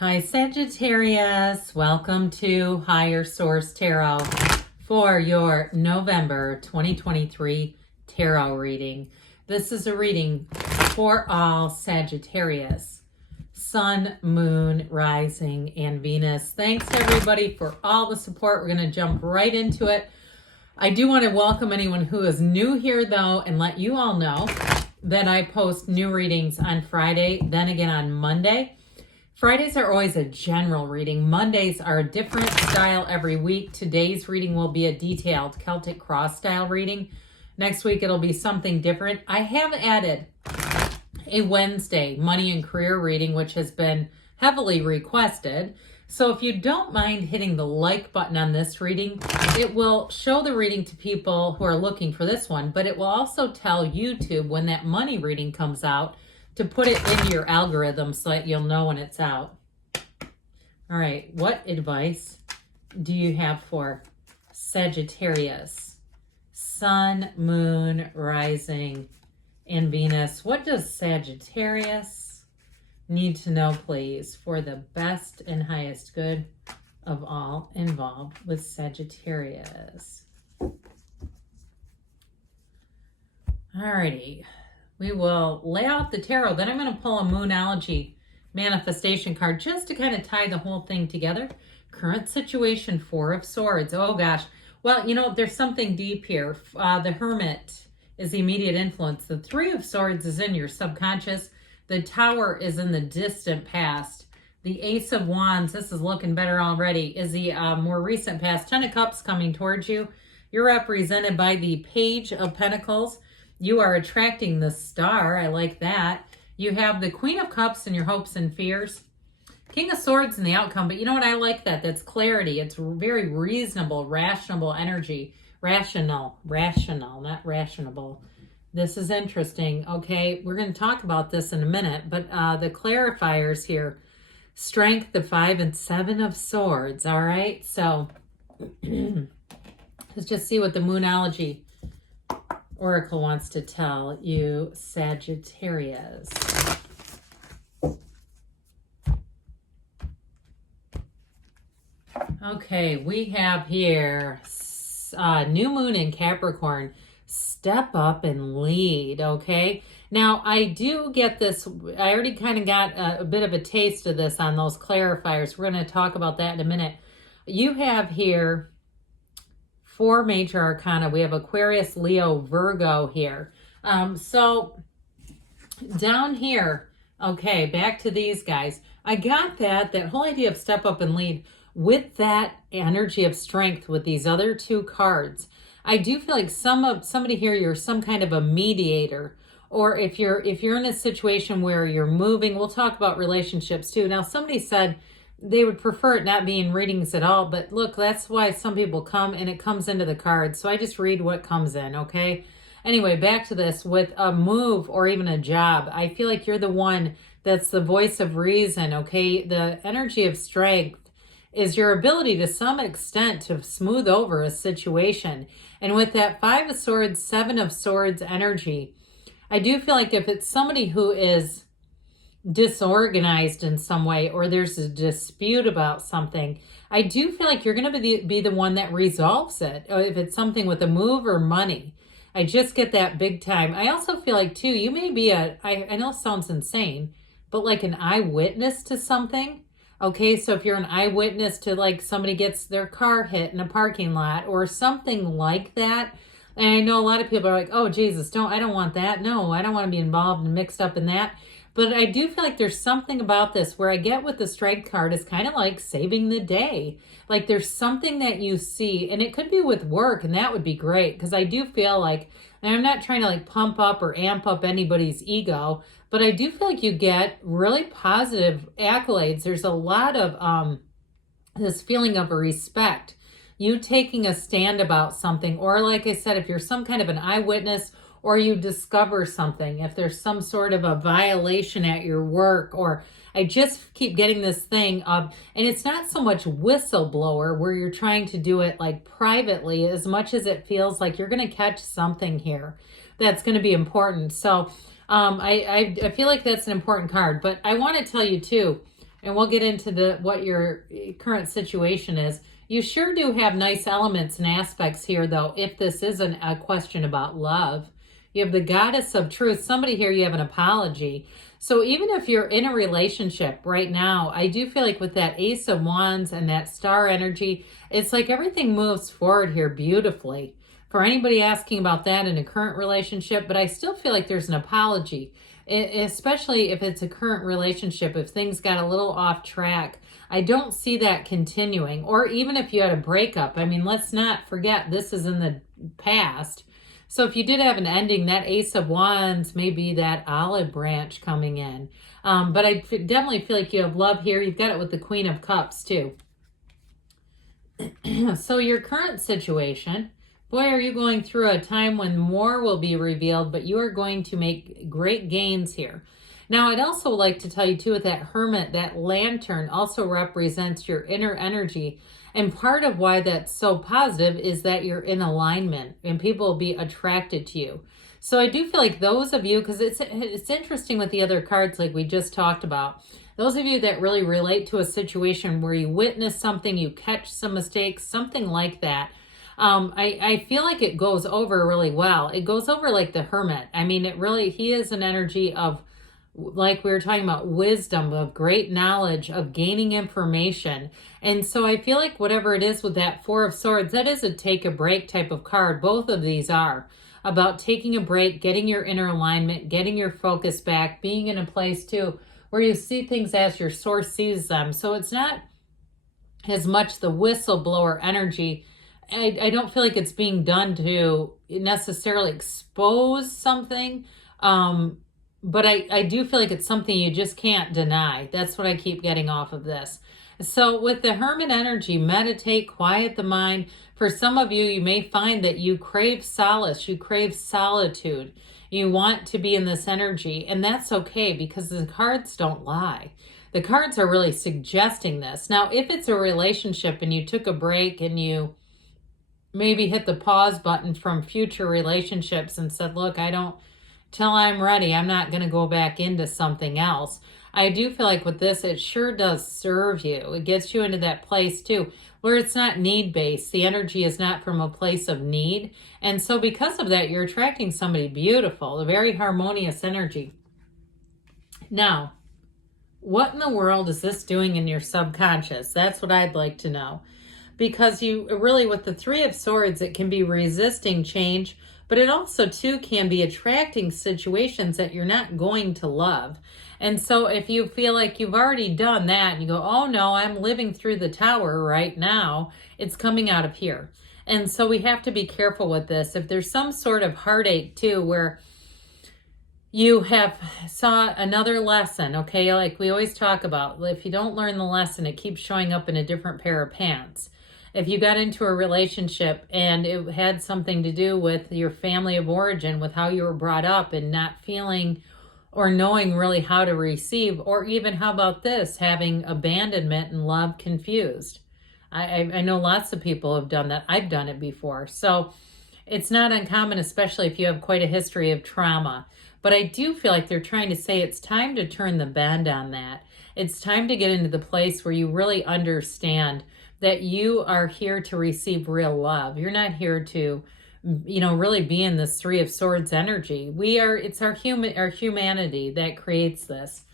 Hi Sagittarius, welcome to Higher Source Tarot for your November 2023 tarot reading. This is a reading for all Sagittarius, Sun, Moon, Rising, and Venus. Thanks to everybody for all the support. We're going to jump right into it. I do want to welcome anyone who is new here though and let you all know that I post new readings on Friday, then again on Monday. Fridays are always a general reading. Mondays are a different style every week. Today's reading will be a detailed Celtic cross style reading. Next week it'll be something different. I have added a Wednesday money and career reading, which has been heavily requested. So if you don't mind hitting the like button on this reading, it will show the reading to people who are looking for this one, but it will also tell YouTube when that money reading comes out to put it into your algorithm so that you'll know when it's out. All right, what advice do you have for Sagittarius, Sun, Moon, Rising, and Venus? What does Sagittarius need to know, please, for the best and highest good of all involved with Sagittarius? Alrighty. We will lay out the tarot. Then I'm going to pull a Moonology manifestation card just to kind of tie the whole thing together. Current situation, Four of Swords. Oh gosh. Well, you know, there's something deep here. The Hermit is the immediate influence. The Three of Swords is in your subconscious. The Tower is in the distant past. The Ace of Wands, this is looking better already, is the more recent past. Ten of Cups coming towards you. You're represented by the Page of Pentacles. You are attracting the Star. I like that. You have the Queen of Cups in your hopes and fears. King of Swords in the outcome. But you know what? I like that. That's clarity. It's very reasonable, rational energy. Rational, not rationable. This is interesting. Okay, we're going to talk about this in a minute. But the clarifiers here. Strength, the 5 and 7 of Swords. All right, so let's just see what the Moonology Oracle wants to tell you, Sagittarius. Okay, we have here new moon in Capricorn. Step up and lead, okay? Now, I do get this. I already kind of got a bit of a taste of this on those clarifiers. We're going to talk about that in a minute. You have here 4 major arcana. We have Aquarius, Leo, Virgo here. So down here, okay, back to these guys. I got that whole idea of step up and lead with that energy of strength with these other 2 cards. I do feel like somebody here, you're some kind of a mediator, or if you're in a situation where you're moving. We'll talk about relationships too. Now, somebody said they would prefer it not being readings at all, but look, that's why some people come and it comes into the cards. So I just read what comes in, okay? Anyway, back to this. With a move or even a job, I feel like you're the one that's the voice of reason, okay? The energy of strength is your ability to some extent to smooth over a situation. And with that 5 of Swords, 7 of Swords energy, I do feel like if it's somebody who is disorganized in some way, or there's a dispute about something, I do feel like you're going to be the one that resolves it. Or if it's something with a move or money, I just get that big time. I also feel like too, you may be I know it sounds insane, but like an eyewitness to something. Okay, so if you're an eyewitness to like somebody gets their car hit in a parking lot or something like that. And I know a lot of people are like, oh Jesus, I don't want that. No, I don't want to be involved and mixed up in that. But I do feel like there's something about this where I get with the Strength card is kind of like saving the day. Like there's something that you see, and it could be with work, and that would be great because I do feel like, and I'm not trying to like pump up or amp up anybody's ego, but I do feel like you get really positive accolades. There's a lot of this feeling of a respect. You taking a stand about something, or like I said, if you're some kind of an eyewitness or you discover something, if there's some sort of a violation at your work, or I just keep getting this thing of, and it's not so much whistleblower where you're trying to do it like privately as much as it feels like you're going to catch something here that's going to be important. So I feel like that's an important card, but I want to tell you too, and we'll get into what your current situation is. You sure do have nice elements and aspects here, though, if this isn't a question about love. You have the Goddess of Truth. Somebody here, you have an apology. So even if you're in a relationship right now, I do feel like with that Ace of Wands and that star energy, it's like everything moves forward here beautifully. For anybody asking about that in a current relationship, but I still feel like there's an apology, especially if it's a current relationship, if things got a little off track. I don't see that continuing, or even if you had a breakup. I mean, let's not forget this is in the past. So if you did have an ending, that Ace of Wands may be that olive branch coming in. But I definitely feel like you have love here. You've got it with the Queen of Cups too. So your current situation, boy, are you going through a time when more will be revealed, but you are going to make great gains here. Now, I'd also like to tell you too, with that Hermit, that Lantern also represents your inner energy. And part of why that's so positive is that you're in alignment and people will be attracted to you. So I do feel like those of you, because it's interesting with the other cards like we just talked about, those of you that really relate to a situation where you witness something, you catch some mistakes, something like that, I feel like it goes over really well. It goes over like the Hermit. I mean, he is an energy of, like we were talking about, wisdom, of great knowledge, of gaining information. And so I feel like whatever it is with that Four of Swords, that is a take a break type of card. Both of these are about taking a break, getting your inner alignment, getting your focus back, being in a place too where you see things as your source sees them. So it's not as much the whistleblower energy. I don't feel like it's being done to necessarily expose something. But I do feel like it's something you just can't deny. That's what I keep getting off of this. So with the Hermit energy, meditate, quiet the mind. For some of you, you may find that you crave solace, you crave solitude. You want to be in this energy, and that's okay because the cards don't lie. The cards are really suggesting this. Now, if it's a relationship and you took a break and you maybe hit the pause button from future relationships and said, look, till I'm ready, I'm not going to go back into something else. I do feel like with this, it sure does serve you. It gets you into that place too, where it's not need-based. The energy is not from a place of need. And so because of that, you're attracting somebody beautiful, a very harmonious energy. Now, what in the world is this doing in your subconscious? That's what I'd like to know. Because you really, with the Three of Swords, it can be resisting change, but it also too can be attracting situations that you're not going to love. And so if you feel like you've already done that and you go, oh no, I'm living through the Tower right now, it's coming out of here. And so we have to be careful with this. If there's some sort of heartache too, where you have saw another lesson, okay, like we always talk about, if you don't learn the lesson, it keeps showing up in a different pair of pants. If you got into a relationship and it had something to do with your family of origin, with how you were brought up and not feeling or knowing really how to receive, or even how about this, having abandonment and love confused. I know lots of people have done that. I've done it before. So it's not uncommon, especially if you have quite a history of trauma. But I do feel like they're trying to say it's time to turn the bend on that. It's time to get into the place where you really understand that you are here to receive real love. You're not here to, really be in this Three of Swords energy. It's our humanity that creates this.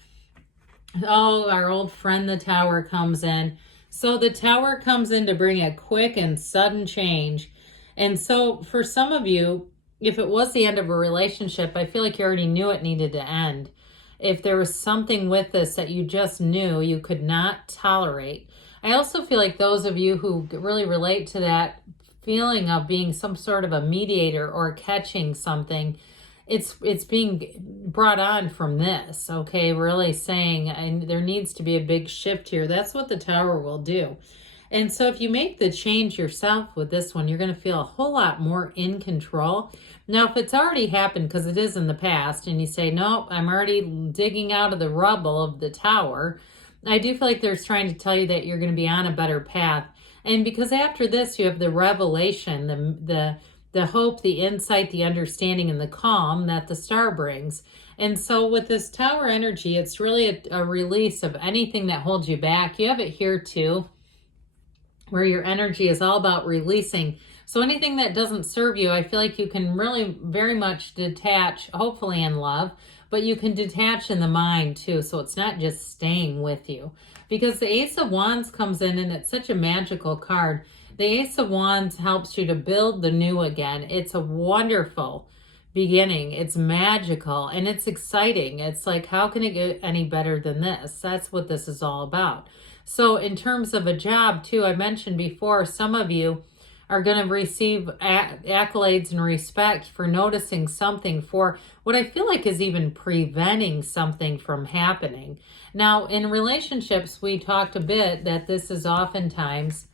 Oh, our old friend, the Tower, comes in. So the Tower comes in to bring a quick and sudden change. And so for some of you, if it was the end of a relationship, I feel like you already knew it needed to end. If there was something with this that you just knew you could not tolerate. I also feel like those of you who really relate to that feeling of being some sort of a mediator or catching something, it's being brought on from this, okay? Really saying, and there needs to be a big shift here. That's what the Tower will do. And so if you make the change yourself with this one, you're going to feel a whole lot more in control. Now, if it's already happened, because it is in the past, and you say, nope, I'm already digging out of the rubble of the Tower, I do feel like they're trying to tell you that you're going to be on a better path. And because after this, you have the revelation, the the hope, the insight, the understanding, and the calm that the star brings. And so with this Tower energy, it's really a release of anything that holds you back. You have it here too, where your energy is all about releasing. So anything that doesn't serve you, I feel like you can really very much detach, hopefully in love, but you can detach in the mind too. So it's not just staying with you. Because the Ace of Wands comes in and it's such a magical card. The Ace of Wands helps you to build the new again. It's a wonderful beginning. It's magical and it's exciting. It's like, how can it get any better than this? That's what this is all about. So in terms of a job too, I mentioned before, some of you are going to receive accolades and respect for noticing something, for what I feel like is even preventing something from happening. Now, in relationships, we talked a bit that this is oftentimes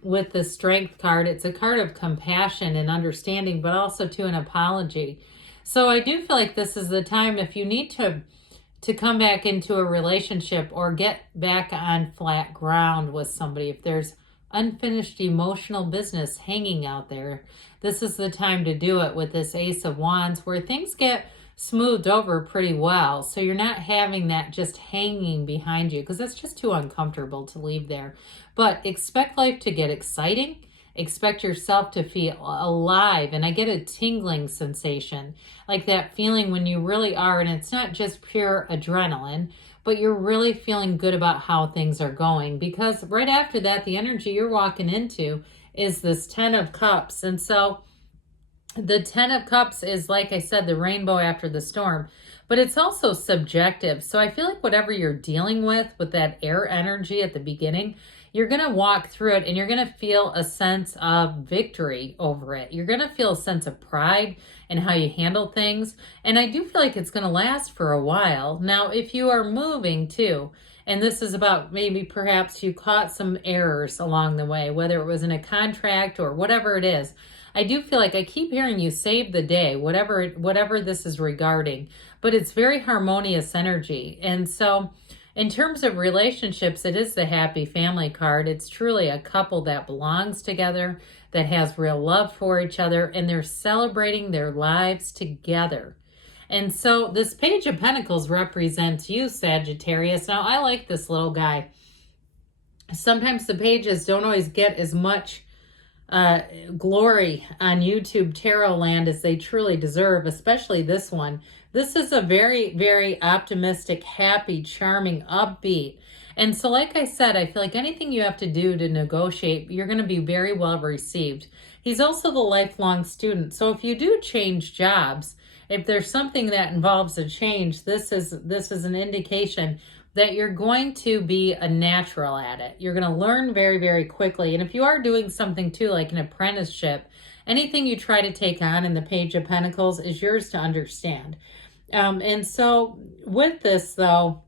with the Strength card, it's a card of compassion and understanding, but also to an apology. So I do feel like this is the time, if you need to come back into a relationship or get back on flat ground with somebody, if there's unfinished emotional business hanging out there, this is the time to do it with this Ace of Wands, where things get smoothed over pretty well. So you're not having that just hanging behind you, because it's just too uncomfortable to leave there. But expect life to get exciting. Expect yourself to feel alive. And I get a tingling sensation, like that feeling when you really are, and it's not just pure adrenaline, but you're really feeling good about how things are going. Because right after that, the energy you're walking into is this Ten of Cups. And so the Ten of Cups is, like I said, the rainbow after the storm, but it's also subjective. So I feel like whatever you're dealing with that air energy at the beginning, you're going to walk through it and you're going to feel a sense of victory over it. You're going to feel a sense of pride in how you handle things. And I do feel like it's going to last for a while. Now, if you are moving too, and this is about maybe perhaps you caught some errors along the way, whether it was in a contract or whatever it is, I do feel like I keep hearing you save the day, whatever this is regarding, but it's very harmonious energy. And so in terms of relationships, it is the Happy Family card. It's truly a couple that belongs together, that has real love for each other, and they're celebrating their lives together. And so this Page of Pentacles represents you, Sagittarius. Now, I like this little guy. Sometimes the pages don't always get as much glory on YouTube Tarot Land as they truly deserve, especially this one. This is a very, very optimistic, happy, charming, upbeat. And so like I said, I feel like anything you have to do to negotiate, you're going to be very well received. He's also the lifelong student. So if you do change jobs, if there's something that involves a change, this is an indication that you're going to be a natural at it. You're going to learn very, very quickly. And if you are doing something too, like an apprenticeship, anything you try to take on in the Page of Pentacles is yours to understand. And so with this though,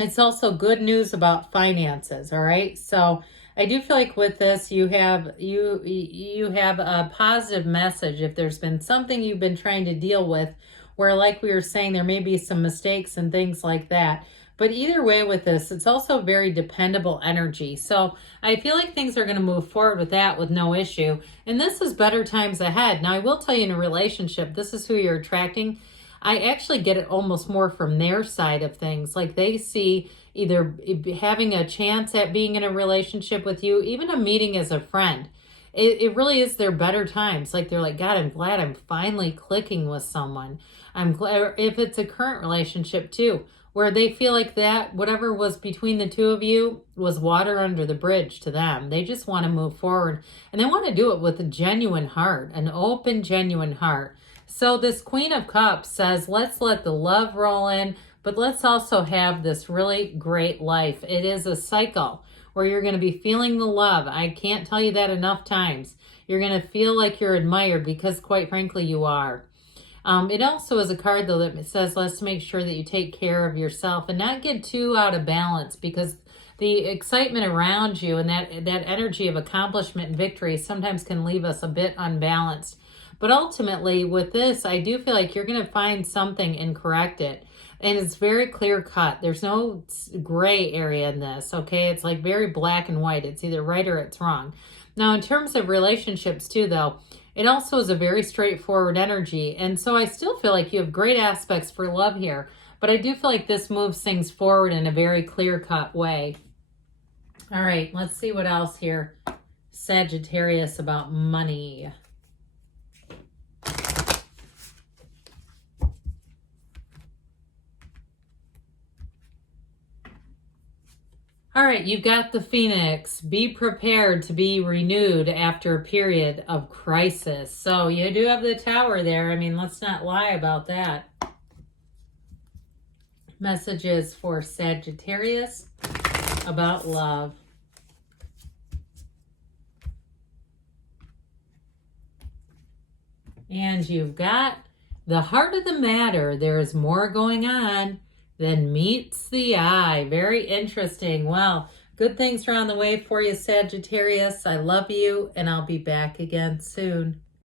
it's also good news about finances. All right. So I do feel like with this, you have a positive message. If there's been something you've been trying to deal with where, like we were saying, there may be some mistakes and things like that. But either way with this, it's also very dependable energy. So I feel like things are going to move forward with that with no issue. And this is better times ahead. Now, I will tell you, in a relationship, this is who you're attracting. I actually get it almost more from their side of things. Like they see either having a chance at being in a relationship with you, even a meeting as a friend. It really is their better times. Like they're like, God, I'm glad I'm finally clicking with someone. I'm glad, if it's a current relationship too, where they feel like that whatever was between the two of you was water under the bridge to them. They just want to move forward, and they want to do it with a genuine heart, an open, genuine heart. So this Queen of Cups says, let's let the love roll in, but let's also have this really great life. It is a cycle where you're going to be feeling the love. I can't tell you that enough times. You're going to feel like you're admired, because quite frankly, you are. It also is a card, though, that says let's make sure that you take care of yourself and not get too out of balance, because the excitement around you and that energy of accomplishment and victory sometimes can leave us a bit unbalanced. But ultimately, with this, I do feel like you're going to find something and correct it. And it's very clear cut. There's no gray area in this, okay? It's like very black and white. It's either right or it's wrong. Now, in terms of relationships too, though, it also is a very straightforward energy. And so I still feel like you have great aspects for love here. But I do feel like this moves things forward in a very clear-cut way. All right, let's see what else here. Sagittarius, about money. All right, you've got the Phoenix. Be prepared to be renewed after a period of crisis. So you do have the Tower there. I mean, let's not lie about that. Messages for Sagittarius about love. And you've got the heart of the matter. There is more going on than meets the eye. Very interesting. Well, good things are on the way for you, Sagittarius. I love you, and I'll be back again soon.